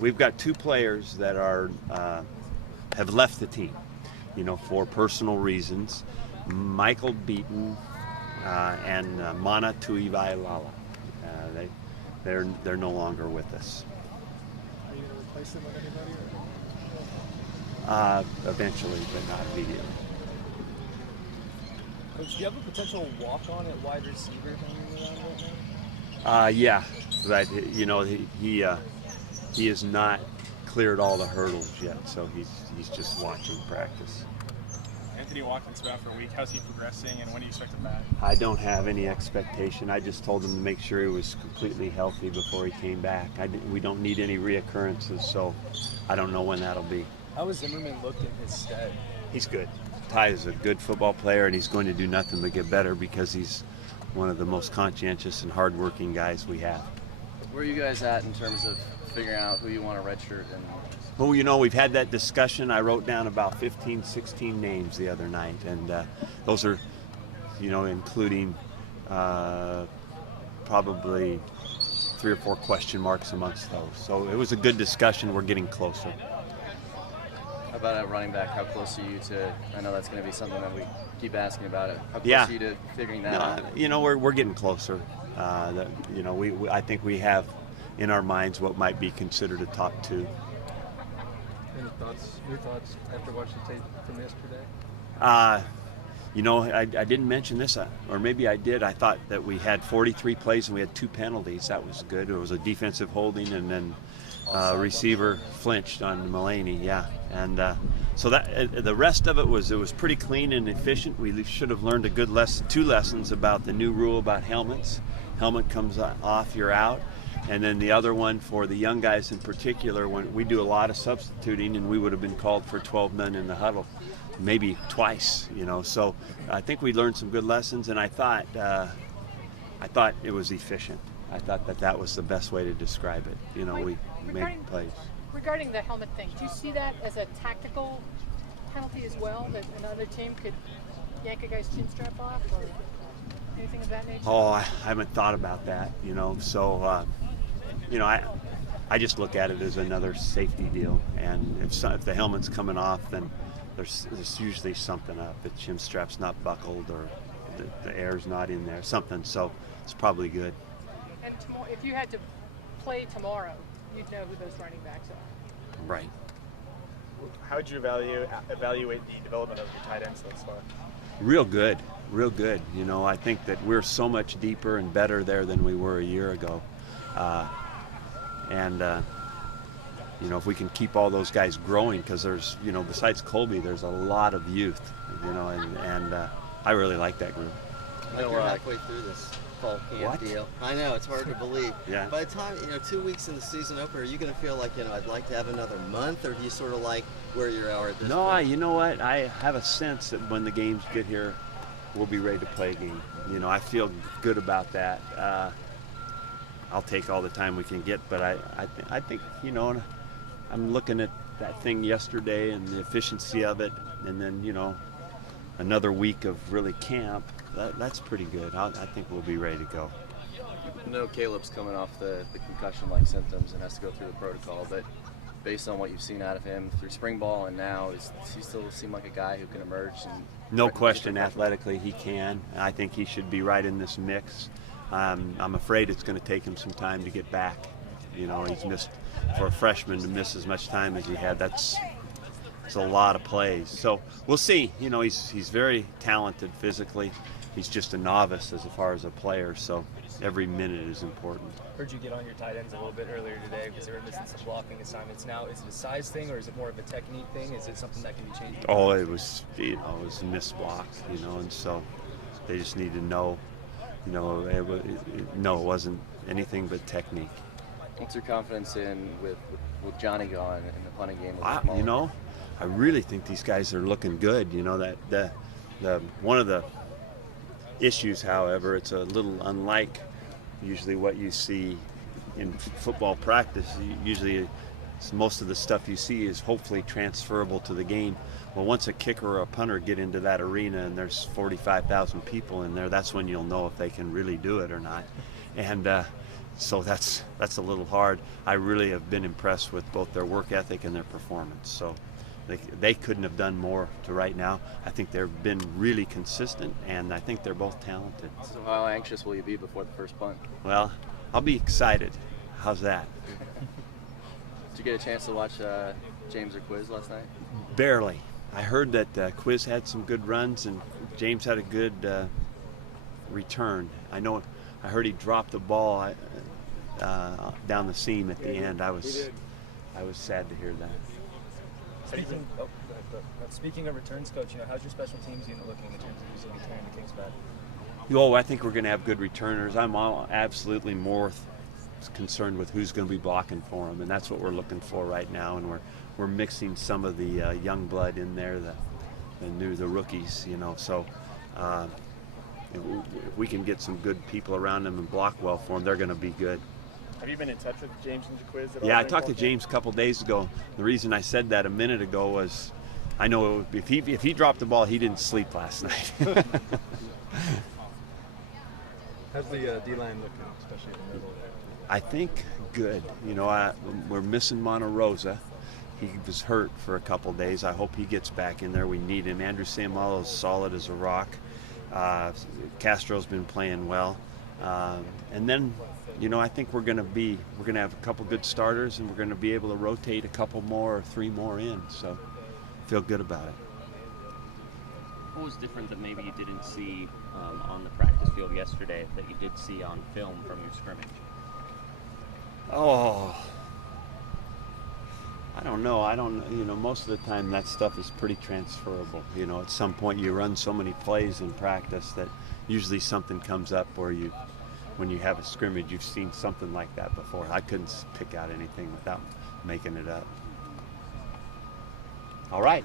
We've got two players that are have left the team, for personal reasons. Michael Beaton and Mana Tuivailala. They're no longer with us. Are you going to replace them with anybody? Eventually, but not immediately. Coach, do you have a potential walk-on at wide receiver hanging around right now? Yeah, but he has not cleared all the hurdles yet, so he's just watching practice. Anthony Watkins been out for a week. How's he progressing, and when do you expect him back? I don't have any expectation. I just told him to make sure he was completely healthy before he came back. We don't need any reoccurrences, so I don't know when that'll be. How has Zimmerman looked in his stead? He's good. Ty is a good football player, and he's going to do nothing but get better because he's one of the most conscientious and hardworking guys we have. Where are you guys at in terms of figuring out who you want to redshirt? Well, we've had that discussion. I wrote down about 15, 16 names the other night, and those are, including probably 3 or 4 question marks amongst those. So it was a good discussion. We're getting closer. How about at running back? How close are you to? I know that's going to be something that we keep asking about it. How close are you to figuring that out? We're getting closer. I think we have in our minds what might be considered a top 2. Any new thoughts after watching the tape from yesterday? I didn't mention this, or maybe I did. I thought that we had 43 plays and we had 2 penalties. That was good. It was a defensive holding, and then receiver flinched on Mulaney. Yeah, and so that the rest of it was pretty clean and efficient. We should have learned a good 2 lessons about the new rule about helmets. Helmet comes off, you're out. And then the other one for the young guys in particular, when we do a lot of substituting, and we would have been called for 12 men in the huddle, maybe twice, So I think we learned some good lessons, and I thought it was efficient. I thought that was the best way to describe it. We made plays. Regarding the helmet thing, do you see that as a tactical penalty as well, that another team could yank a guy's chin strap off, or anything of that nature? Oh, I haven't thought about that, So, I just look at it as another safety deal. And if the helmet's coming off, then there's usually something up. The chin strap's not buckled, or the air's not in there, something. So it's probably good. And if you had to play tomorrow, you'd know who those running backs are. Right. How would you evaluate the development of your tight ends thus far? Real good. I think that we're so much deeper and better there than we were a year ago. If we can keep all those guys growing, because there's, besides Colby, there's a lot of youth, and I really like that group. You're halfway through this fall camp deal. I know, it's hard to believe. Yeah. By the time, 2 weeks in the season opener, are you going to feel like, I'd like to have another month, or do you sort of like where you are at this point? You know what? I have a sense that when the games get here, we'll be ready to play a game. I feel good about that. I'll take all the time we can get, but I think, I'm looking at that thing yesterday and the efficiency of it, and then, another week of really camp. That's pretty good. I think we'll be ready to go. I know Caleb's coming off the concussion-like symptoms and has to go through the protocol, but based on what you've seen out of him through spring ball and now, does he still seem like a guy who can emerge? No question, athletically he can. I think he should be right in this mix. I'm afraid it's going to take him some time to get back. He's missed, for a freshman to miss as much time as he had, it's a lot of plays. So we'll see. He's very talented physically. He's just a novice as far as a player, so every minute is important. Heard you get on your tight ends a little bit earlier today because they were missing some blocking assignments. Now, is it a size thing, or is it more of a technique thing? Is it something that can be changed? Oh, it was a missed block, and so they just need to know, it wasn't anything but technique. What's your confidence in with Johnny gone in the punting game? I really think these guys are looking good. That the one of the issues, however, it's a little unlike usually what you see in football practice. Usually most of the stuff you see is hopefully transferable to the game. Well, once a kicker or a punter get into that arena and there's 45,000 people in there, that's when you'll know if they can really do it or not. And so that's a little hard. I really have been impressed with both their work ethic and their performance. So they couldn't have done more to right now. I think they've been really consistent, and I think they're both talented. So how anxious will you be before the first punt? Well, I'll be excited. How's that? Did you get a chance to watch James or Quiz last night? Barely. I heard that Quiz had some good runs and James had a good return. I heard he dropped the ball down the seam at the end. I was sad to hear that. Speaking of returns, Coach, how's your special teams unit looking in terms of who's going to be carrying the kicks back? I think we're going to have good returners. I'm absolutely more concerned with who's going to be blocking for them, and that's what we're looking for right now. And we're mixing some of the young blood in there, the rookies, So if we can get some good people around them and block well for them, they're going to be good. Have you been in touch with James and Quiz at all? Yeah, I talked to James a couple days ago. The reason I said that a minute ago was I know if he dropped the ball, he didn't sleep last night. How's the D-line looking, especially in the middle there? I think good. We're missing Monte Rosa. He was hurt for a couple days. I hope he gets back in there. We need him. Andrew Samalo is solid as a rock. Castro's been playing well. And then, I think we're going to have a couple good starters, and we're going to be able to rotate a couple more or 3 more in. So feel good about it. What was different that maybe you didn't see on the practice field yesterday that you did see on film from your scrimmage? Oh, I don't know. Most of the time that stuff is pretty transferable. At some point you run so many plays in practice that usually something comes up where when you have a scrimmage, you've seen something like that before. I couldn't pick out anything without making it up. All right.